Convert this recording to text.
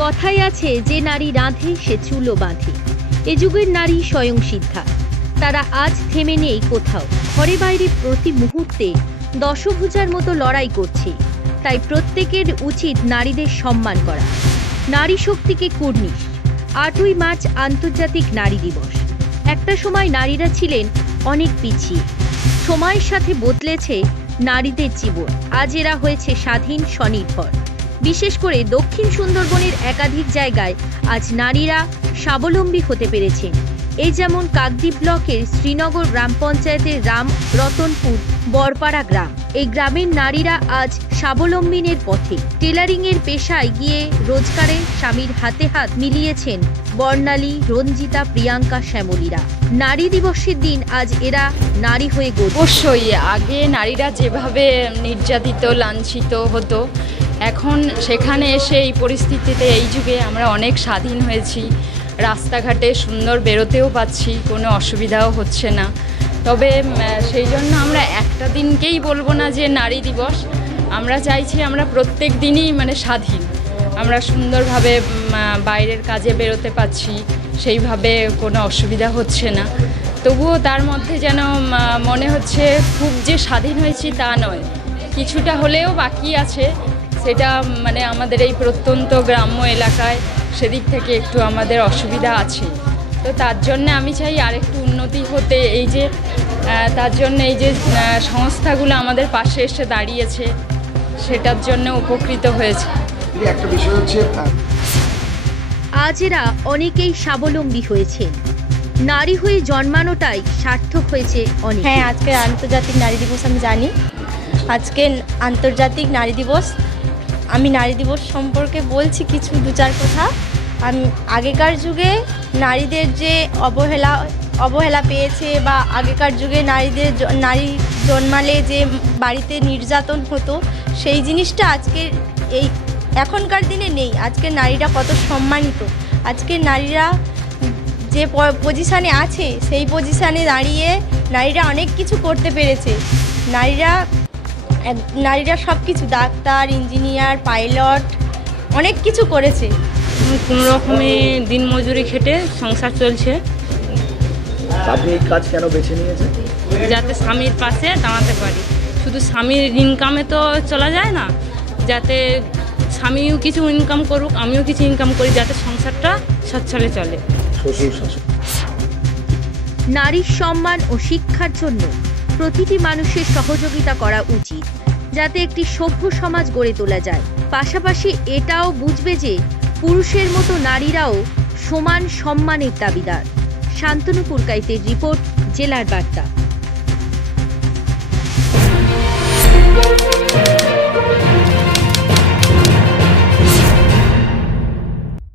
কথাই আছে যে নারী রাঁধে, সে চুলো বাঁধে। এ যুগের নারী স্বয়ং সিদ্ধা। তারা আজ থেমে নেই কোথাও। ঘরে বাইরে প্রতি মুহূর্তে দশভুজার মতো লড়াই করছে। তাই প্রত্যেকের উচিত নারীদের সম্মান করা। নারী শক্তিকে কুর্নিশ। আটই মার্চ আন্তর্জাতিক নারী দিবস। একটা সময় নারীরা ছিলেন অনেক পিছিয়ে। সময়ের সাথে বদলেছে নারীদের জীবন। আজ এরা হয়েছে স্বাধীন স্বনির্ভর। বিশেষ করে দক্ষিণ সুন্দরবনের একাধিক জায়গায় আজ নারীরা স্বাবলম্বী হতে পেরেছেন এই যেমন কাকদ্বীপ ব্লকের শ্রীনগর গ্রাম পঞ্চায়েতের রাম রতনপুর বরপাড়া গ্রাম। এই গ্রামের নারীরা আজ স্বাবলম্বীনের পথে। টেলারিংয়ের পেশায় গিয়ে রোজগারে স্বামীর হাতে হাত মিলিয়েছেন বর্ণালী রঞ্জিতা প্রিয়াঙ্কা শ্যামলীরা। নারী দিবসের দিন আজ এরা নারী হয়ে গড়ে অবশ্যই, আগে নারীরা যেভাবে নির্যাতিত, লাঞ্ছিত হতো এখন সেখানে এসে এই পরিস্থিতিতে এই যুগে আমরা অনেক স্বাধীন হয়েছি। রাস্তাঘাটে সুন্দর বেরোতেও পাচ্ছি, কোনো অসুবিধাও হচ্ছে না। তবে সেই জন্য আমরা একটা দিনকেই বলব না যে নারী দিবস। আমরা চাইছি আমরা প্রত্যেক দিনই মানে স্বাধীন। আমরা সুন্দরভাবে বাইরের কাজে বেরোতে পাচ্ছি, সেইভাবে কোনো অসুবিধা হচ্ছে না। তবুও তার মধ্যে যেন মনে হচ্ছে খুব যে স্বাধীন হয়েছি তা নয়। কিছুটা হলেও বাকি আছে। সেটা মানে আমাদের এই প্রত্যন্ত গ্রাম্য এলাকায় সেদিক থেকে একটু আমাদের অসুবিধা আছে। তো তার জন্য আমি চাই আরেকটু উন্নতি হতে এই যে তার জন্য এই যে সংস্থাগুলো আমাদের পাশে এসে দাঁড়িয়েছে সেটার জন্য উপকৃত হয়েছে। দিদি, একটা বিষয় হচ্ছে আজ এরা অনেকেই স্বাবলম্বী হয়েছে। নারী হয়ে জন্মানোটাই সার্থক হয়েছে অনেক। হ্যাঁ আজকে আন্তর্জাতিক নারী দিবস আমি জানি। আজকে আন্তর্জাতিক নারী দিবস। আমি নারী দিবস সম্পর্কে বলছি কিছু দু চার কথা। আমি, আগেকার যুগে নারীদের যে অবহেলা অবহেলা পেয়েছে বা আগেকার যুগে নারীদের নারী জন্মালে যে বাড়িতে নির্যাতন হতো, সেই জিনিসটা আজকের এই এখনকার দিনে নেই। আজকের নারীরা কত সম্মানিত। আজকের নারীরা যে পজিশানে আছে, সেই পজিশানে দাঁড়িয়ে নারীরা অনেক কিছু করতে পেরেছে। নারীরা নারীরা সব কিছু ডাক্তার ইঞ্জিনিয়ার পাইলট অনেক কিছু করেছে। কোনো রকমে দিন মজুরি খেটে সংসার চলছে। আপনি এই কাজ কেন বেছে নিয়েছেন? যাতে স্বামীর পাশে দাঁড়াতে পারি। শুধু স্বামীর ইনকামে তো চলা যায় না যাতে স্বামীও কিছু ইনকাম করুক আমিও কিছু ইনকাম করি যাতে সংসারটা সচ্ছলে চলে। শ্বশুর শাশুড়ি। নারীর সম্মান ও শিক্ষার জন্য প্রতিটি মানুষের সহযোগিতা করা উচিত, যাতে একটি সভ্য সমাজ গড়ে তোলা যায়। পাশাপাশি এটাও বুঝবে যে পুরুষের মতো নারীরাও সমান সম্মানের দাবিদার। শান্তনু পুরকাইতের রিপোর্ট, জেলার বার্তা।